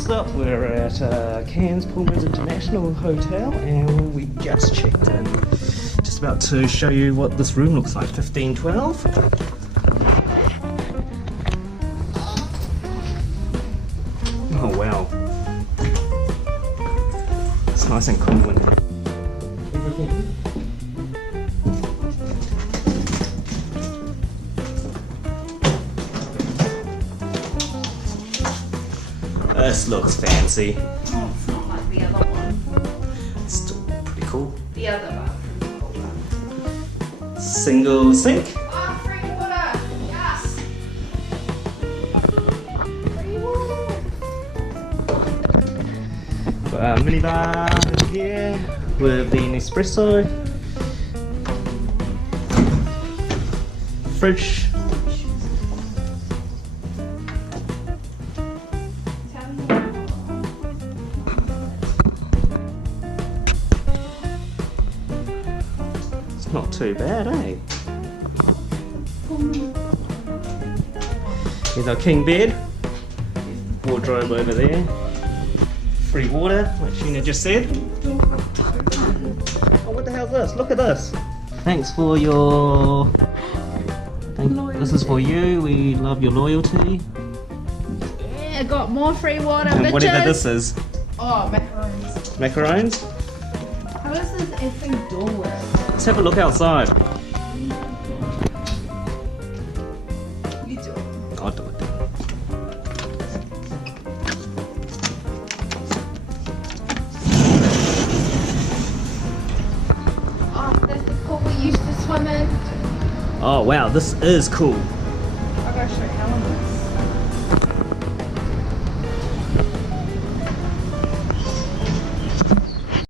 what's up? We're at Cairns Pullman International Hotel and we just checked in. Just about to show you what this room looks like. 1512. Oh wow. It's nice and cool in here. This looks fancy. Oh, it's not like the other one. It's still pretty cool. The other bathroom holder. Single sink. Ah, free water! Yes! Free water! Minibar in here with the Nespresso. Fridge. Not too bad, eh? Here's our king bed. Wardrobe over there. Free water, like Sheena just said. Oh, what the hell's this? Look at this. Thanks for your... This is for you. We love your loyalty. Yeah, got more free water, And bitches. whatever this is. Oh, macarons. Macarons? How does this effing door work? Let's have a look outside. You do it. I'll do it. Oh, that's the pool we used to swim in. Oh wow, this is cool.